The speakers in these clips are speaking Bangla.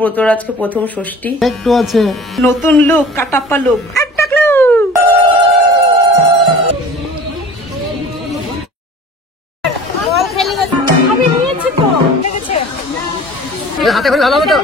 ব্রতর আজকে প্রথম ষষ্ঠী, একটু আছে নতুন লুক, কাটাপ্পা লুক। একটা ক্লু, আমি নিয়েছি তো, ঠিক আছে হাতে করে ভালো হবে তো।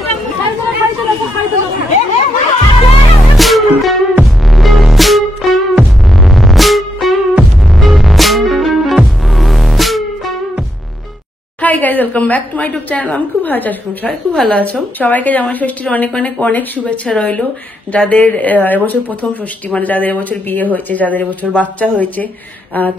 Hi guys, welcome back to my YouTube channel. আমি খুব ভালো আছি, সবাই খুব ভালো আছো। সবাইকে জামাই ষষ্ঠীর অনেক অনেক অনেক শুভেচ্ছা রইলো। যাদের এবছর প্রথম ষষ্ঠী, মানে যাদের এবছর বিয়ে হয়েছে, যাদের এবছর বাচ্চা হয়েছে,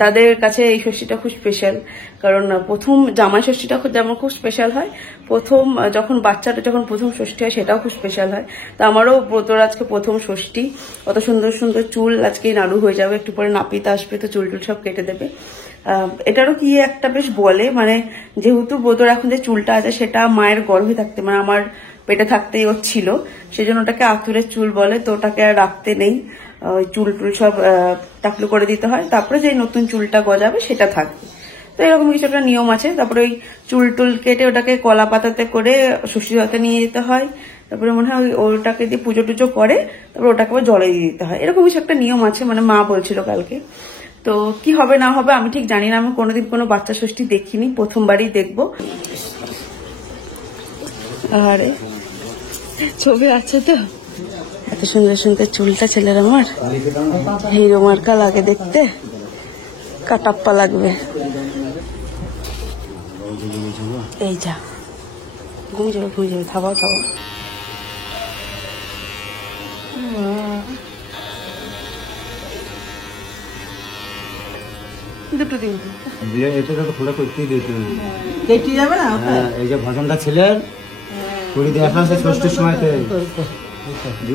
তাদের কাছে এই ষষ্ঠীটা খুব স্পেশাল। কারণ প্রথম জামাই ষষ্ঠীটা যেমন খুব স্পেশাল হয়, প্রথম যখন বাচ্চাটা যখন প্রথম ষষ্ঠী হয় সেটাও খুব স্পেশাল হয়। তো আমারও ব্রতর আজকে প্রথম ষষ্ঠী। কত সুন্দর সুন্দর চুল আজকেই নাড়ু হয়ে যাবে, একটু পরে নাপিত আসবে, তো চুল টুল সব কেটে দেবে। এটারও কি একটা বেশ বলে, মানে যেহেতু ব্রতর এখন যে চুলটা আছে সেটা মায়ের গর্ভে থাকতে, মানে আমার পেটে থাকতেই ওর ছিল, সেজন্য ওটাকে আতুরের চুল বলে। তো ওটাকে আর রাখতে নেই, ওই চুল টুল সব টাকলু করে দিতে হয়, তারপরে যে নতুন চুলটা গজাবে সেটা থাকবে। তো এরকম কিছু একটা নিয়ম আছে। তারপরে ওই চুল টুল কেটে ওটাকে কলা পাতাতে করে ষষ্ঠী হাতে নিয়ে যেতে হয়। তারপরে মনে হয় ওটাকে দিয়ে পুজো টুজো করে, তারপরে ওটাকে আবার জলে দিয়ে দিতে হয়। এরকম কিছু একটা নিয়ম আছে, মানে মা বলছিল কালকে। তো কি হবে না হবে আমি ঠিক জানি না, আমি কোনোদিন কোনো বাচ্চা ষষ্ঠী দেখিনি, প্রথমবারই দেখবো। আরে ছবি আছে তো, এত সুন্দর সুন্দর চুলটা ছেলের আমার, হিরো মার্কা লাগে দেখতে, কাটাপ্পা লাগবে। এই যা ঘুমিয়ে যাবে থাবাও থাবাও। দুটো দিন কেটে যাবে না, এই যে ভজনটা ছিলেন কুড়ি দিয়ে আসলাম সে ষষ্ঠীর সময়তে।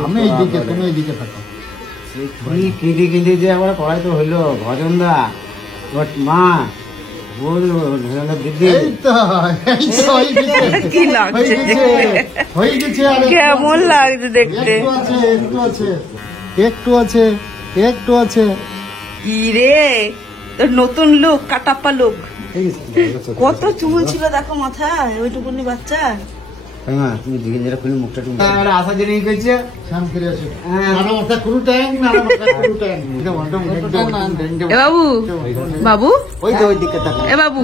আমি এইদিকে, তুমি এইদিকে থাকো। কিনে কিনে যে আমার পড়াই তো হইলো ভজনদা, ওর মা দিদি, কি লাগছে, কেমন লাগছে দেখতে। একটু আছে একটু আছে। কি রে, তোর নতুন লুক, কাটাপ্পা লুক। কত চুল ছিল দেখো মাথায়, ওইটুকুনি বাচ্চা। তুমি দিকে যেটা খুলে মুখটা তুমি আশা জেনে গেছে শান্তিরে আছে। মাথা কোনো ট্যাং না, এ বাবু, বাবু ওই তো ওই দিকে তাকা। এ বাবু,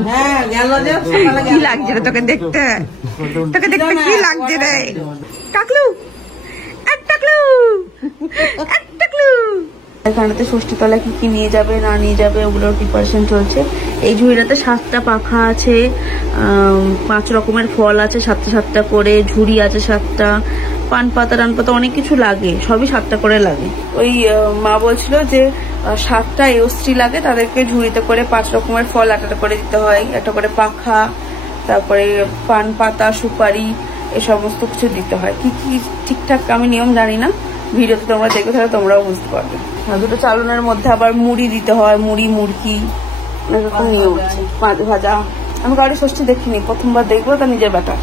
কি লাগছে রে তোকে দেখতে, তোকে দেখতে কি লাগছে রে। টাকলু, এক টাকলু, এক টাকলু। এখানেতে ষষ্ঠী তলায় কি কি নিয়ে যাবে না নিয়ে যাবে ওগুলোর প্রিপারেশন চলছে। এই ঝুড়িটাতে 7টা পাখা আছে, 5 রকমের ফল আছে 7টা 7টা করে, ঝুড়ি আছে 7টা, পান পাতা টান পাতা অনেক কিছু লাগে, সবই 7টা করে লাগে। ওই মা বলছিল যে 7টা স্ত্রী লাগে, তাদেরকে ঝুড়িতে করে 5 রকমের ফল একটা করে দিতে হয়, একটা করে পাখা, তারপরে পান পাতা, সুপারি, এই সমস্ত কিছু দিতে হয়। কি কি ঠিকঠাক আমি নিয়ম জানি না, ভিডিওতে তোমরা দেখবে তাহলে তোমরাও বুঝতে পারবে। দুটো চালনের মধ্যে আবার মুড়ি দিতে হয়, মুড়ি মুড়কি এরকম নিয়ম আছে, মাছ ভাজা। আমি কারোর ষষ্ঠী দেখিনি, প্রথমবার দেখবো, তা নিজের ব্যাপার।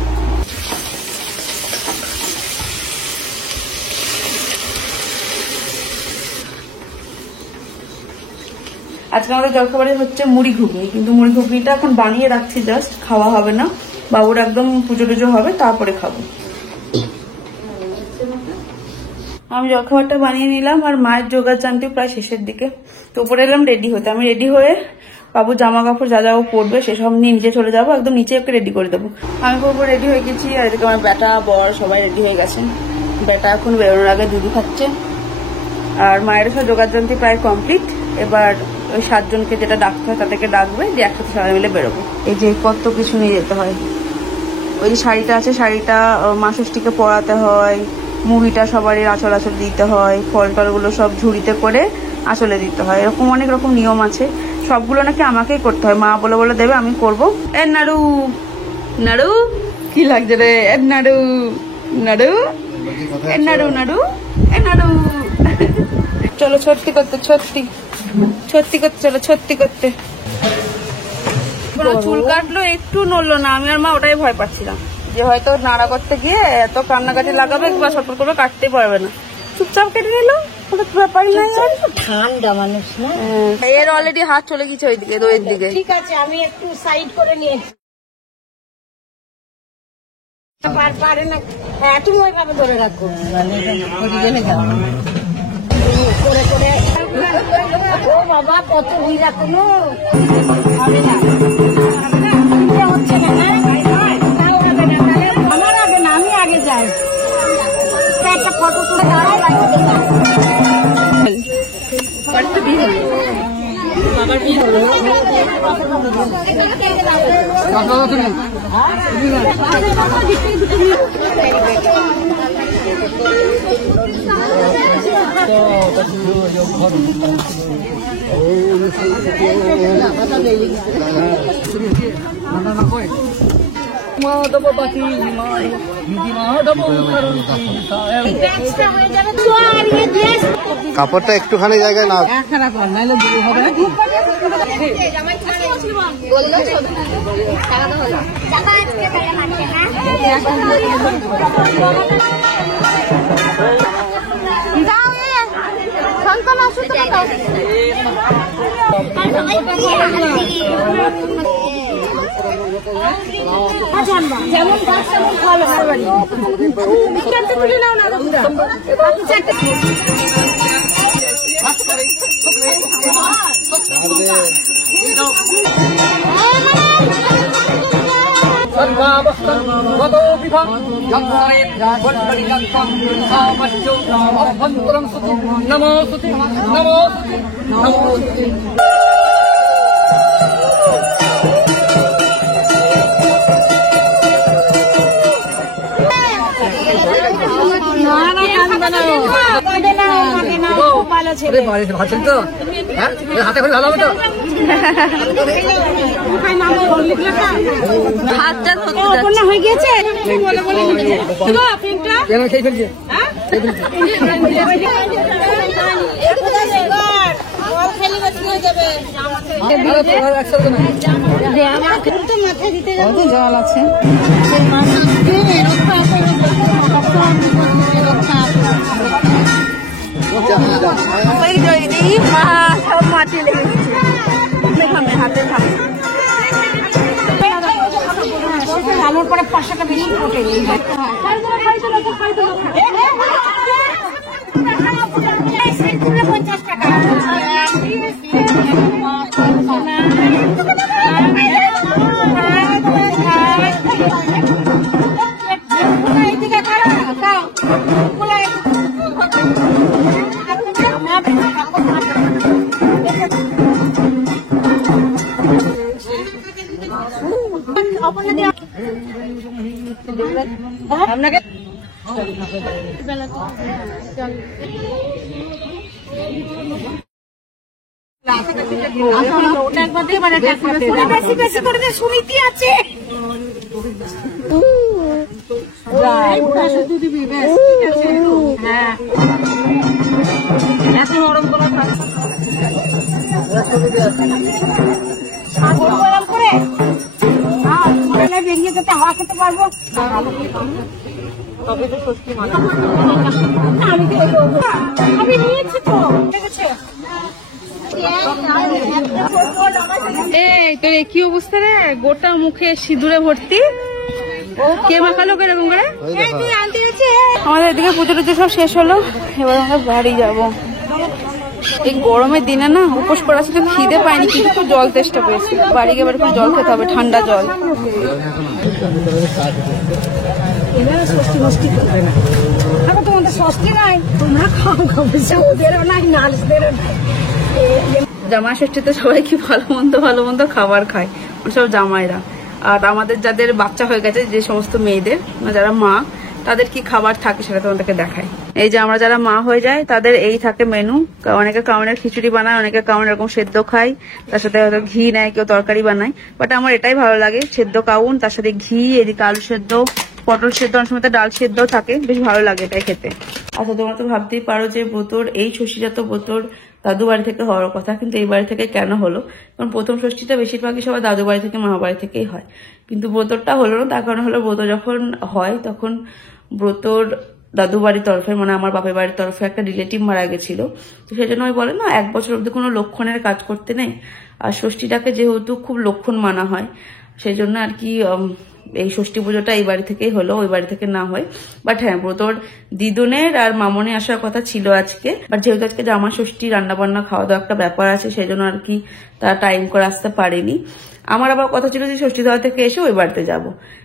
আজকে আমাদের জলখাবারে হচ্ছে মুড়ি ঘুগনি, কিন্তু মুড়ি ঘুগনিটা এখন বানিয়ে রাখছি, জাস্ট খাওয়া হবে না, বাবুর একদম পুজো টুজো হবে তারপরে খাবো। আমি জলখাবারটা বানিয়ে নিলাম, আর মায়ের জোগাড় জানতে প্রায় শেষের দিকে। তো উপরে এলাম রেডি হতে। আমি রেডি হয়ে বাবু জামা কাপড় যা যাবো পরবে সেসব নিয়ে নিচে চলে যাবো, একদম নিচে ওকে রেডি করে দেবো। আমি পুরো রেডি হয়ে গেছি, আর এদিকে আমার বেটা বর সবাই রেডি হয়ে গেছেন। বেটা এখন বেরোনোর আগে দুধু খাচ্ছে, আর মায়ের সব জোগাড় জানতে প্রায় কমপ্লিট। এবার ওই 7 জনকে যেটা ডাকতে হয় তাদেরকে ডাকবে, যে একসাথে সবাই মিলে বেরোবো। এই যে কত কিছু নিয়ে যেতে হয়। ওই যে শাড়িটা আছে, শাড়িটা মা ষষ্ঠীকে পরাতে হয়, মুড়িটা সবারই আঁচল আঁচল দিতে হয়, ফল টলগুলো সব ঝুড়িতে করে আঁচলে দিতে হয়, এরকম অনেক রকম নিয়ম আছে। সবগুলো নাকি আমাকেই করতে হয়, মা বলে বলে দেবে, আমি করবো। এ নাড়ু নাড়ু, কি লাগছে রে, এ নাড়ু নাড়ু, এ নাড়ু নাড়ু, এ নাড়ু। চলো ছত্তি করতে, ছত্তি ছত্তি করতে, চলো ছত্তি করতে। চুল কাটলো, একটু নড়লো না। আমি আর মা ওটাই ভয় পাচ্ছিলাম, যে হয়তো নাড়া করতে গিয়ে এত কান্নাকাটি লাগাবে বা সফর করবে, কাটতে পারবে না। চুপচাপ কেটে নিল, কোনো ব্যাপারই নাই। ঠান্ডা মানুষ না, এর অলরেডি হাত চলে গেছে ওইদিকে, দইয়ের দিকে। ঠিক আছে আমি একটু সাইড করে নিয়েছি। পারে না। হ্যাঁ, তুমি ওইভাবে ধরে রাখো করে করে। ও বাবা, কত ভিড় এখনো হবে না, হচ্ছে না। আমার আগে না, আমি আগে যাই। একটা ফটো তুলে দাঁড়াই লাগবে। কাপড়টা একটুখানি জায়গায় না খারাপ হয় নাহলে হবে না। যেমন গাছ তেমন ফল আমার বাড়ি। তুলে নাও না হাতে করে ভালো হবে তো হয়ে গিয়েছে। খেয়ে ফেলছে জল আছে সব মাটি লেগেছে হাতে আমার পরে 5 টাকা বেশি ফোটে। আপনাকে সুনীতি আছে এত নরম করে বেরিয়ে যেতে হাওয়া খেতে পারবো। আমি নিয়েছি তো এই তোর কি অবস্থা রে, গোটা মুখে সিঁদুরে ভর্তি, কে মাখালো এরকম করে? আমাদের এদিকে পুজো টুজো সব শেষ হলো, এবার আমরা বাড়ি যাবো। এই গরমের দিনে না উপোস করা ছিল, খিদে পাইনি কিন্তু একটু জল তেষ্টা পেয়েছি। বাড়ি গিয়ে এবার একটু জল খেতে হবে, ঠান্ডা জল। ষষ্ঠী মষ্টি করবে না, এখন তোমাদের ষষ্ঠী নাই, তোমরা খাও ওদেরও নাই নার্সদেরও নাই। জামাই ষষ্ঠীতে সবাই কি ভালো মন্দ খাবার খায়, সব জামাইরা। আর আমাদের যাদের বাচ্চা হয়ে গেছে, যে সমস্ত মেয়েদের যারা মা, তাদের কি খাবার থাকে সেটা তোমাদেরকে দেখায়। এই যে আমরা যারা মা হয়ে যায় তাদের এই থাকে মেনু। অনেকে কাউনের খিচুড়ি বানায়, অনেকে কাউন এরকম সেদ্ধ খায়, তার সাথে হয়তো ঘি নেয়, কেউ তরকারি বানায়। বাট আমার এটাই ভালো লাগে, সেদ্ধ কাউন তার সাথে ঘি, এদিকে আলু সেদ্ধ, পটল সেদ্ধ, অনেক সময় ডাল সেদ্ধ থাকে, বেশ ভালো লাগে এটাই খেতে। আচ্ছা, তোমরা তো ভাবতেই পারো যে বোতর এই ষষ্ঠীটা তো বোতর দাদু বাড়ি থেকে হওয়ার কথা, কিন্তু এই বাড়ি থেকে কেন হলো? কারণ প্রথম ষষ্ঠীটা বেশিরভাগই সবাই দাদু বাড়ি থেকে মা বাড়ি থেকেই হয়, কিন্তু ব্রতরটা হলো না। তার কারণ হলো ব্রত যখন হয় তখন ব্রতর দাদু বাড়ির তরফে, মানে আমার বাপের বাড়ির তরফে একটা রিলেটিভ মারা গেছিল। তো সেই জন্য ওই বলে না 1 বছর অব্দি কোনো লক্ষণের কাজ করতে নেই। আর ষষ্ঠীটাকে যেহেতু খুব লক্ষণ মানা হয়, সেই জন্য আর কি এই ষষ্ঠী পুজোটা এই বাড়ি থেকেই হলো, ওই বাড়ি থেকে না হয়। বাট হ্যাঁ, ব্রতর দিদুনের আর মামনি আসার কথা ছিল আজকে, বাট যেহেতু আজকে জামা ষষ্ঠী, রান্না বান্না খাওয়া দাওয়া একটা ব্যাপার আছে, সেই জন্য আর কি তারা টাইম করে আসতে পারেনি। আমার আবার কথা ছিল যে ষষ্ঠী দেওয়া থেকে এসে ওই বাড়িতে যাব,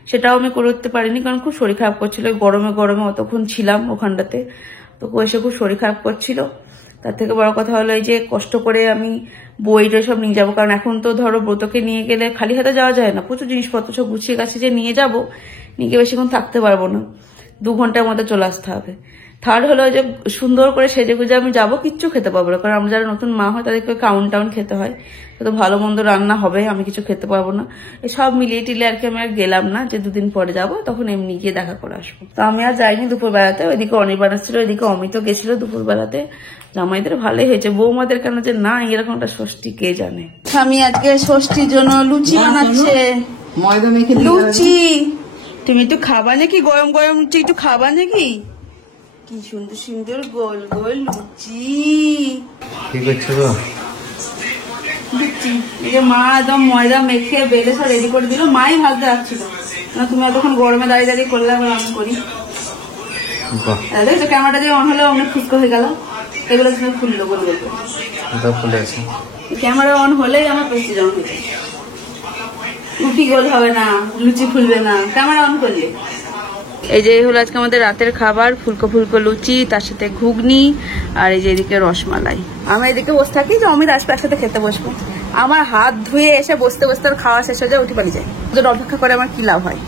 সেটাও আমি করে উঠতে পারিনি, কারণ খুব শরীর খারাপ করছিল। গরমে গরমে অতক্ষণ ছিলাম ওখানটাতে, তো এসে খুব শরীর খারাপ করছিল। তার থেকে বড় কথা হলো এই যে কষ্ট করে আমি বইটা সব নিয়ে যাবো, কারণ এখন তো ধরো ব্রতকে নিয়ে গেলে খালি হাতে যাওয়া যায় না, প্রচুর জিনিসপত্র সব গুছিয়ে কাছে যে নিয়ে যাবো, নিয়ে গিয়ে বেশিক্ষণ থাকতে পারবো না, 2 ঘন্টার মধ্যে চলে আসতে হবে। থার্ড হলো যে সুন্দর করে সেজে গুজে আমি যাবো, কিচ্ছু খেতে পারবো না, কারণ আমরা যারা নতুন মা হয় তাদেরকে টাউন খেতে হয়, তো ভালো মন্দ রান্না হবে, আমি কিছু খেতে পারবো না। এই সব মিলিয়ে টিলে আর কি আমি আর গেলাম না, যে 2 দিন পরে যাবো, তখন এমনি গিয়ে দেখা করে আসবো। তো আমি আর যাইনি দুপুর বেলাতে, ওইদিকে অনির্বাণ ছিল, ওইদিকে অমিত গেছিল দুপুর বেলাতে। জামাইদের ভালোই হয়েছে, বৌমাদের কেন যে না এরকম একটা ষষ্ঠী কে জানে। আমি আজকে ষষ্ঠীর জন্য লুচি বানাচ্ছে, ময়দা মেখে লুচি। তুমি একটু খাবা নাকি? গরম গরম লুচি একটু খাবা নাকি? কি সুন্দর সুন্দর গোল গোল লুচি। কি করছো গো? লুচি এই যে মা একদম ময়দা মেখে বেলে সব রেডি করে দিল, মাই ভাজতে রাখছিল না, তুমি এতক্ষণ গরমে দাঁড়িয়ে দাঁড়িয়ে করলে, আমি করি। ক্যামেরাটা যে অন হলে অনেক ফুচকা হয়ে গেল, এগুলো তুমি খুললো গোল গোল করে, ফুলে আছে। ক্যামেরা অন হলেই আমার পেস্টি জমা হয়ে যায়। রুটি গোল হবে না, লুচি ফুলবে না ক্যামেরা অন করলে। এই যে হলো আজকে আমাদের রাতের খাবার, ফুলকো ফুলকো লুচি, তার সাথে ঘুগনি, আর এই যে এদিকে রসমালাই। আমি এদিকে বসে থাকি, যে অমিত আসবে একসাথে খেতে বসবো। আমার হাত ধুয়ে এসে বসতে বসতে খাওয়া শেষ হয়ে যায়, উঠে পালিয়ে যায়, ওদের অপেক্ষা করে আমার কি লাভ হয়।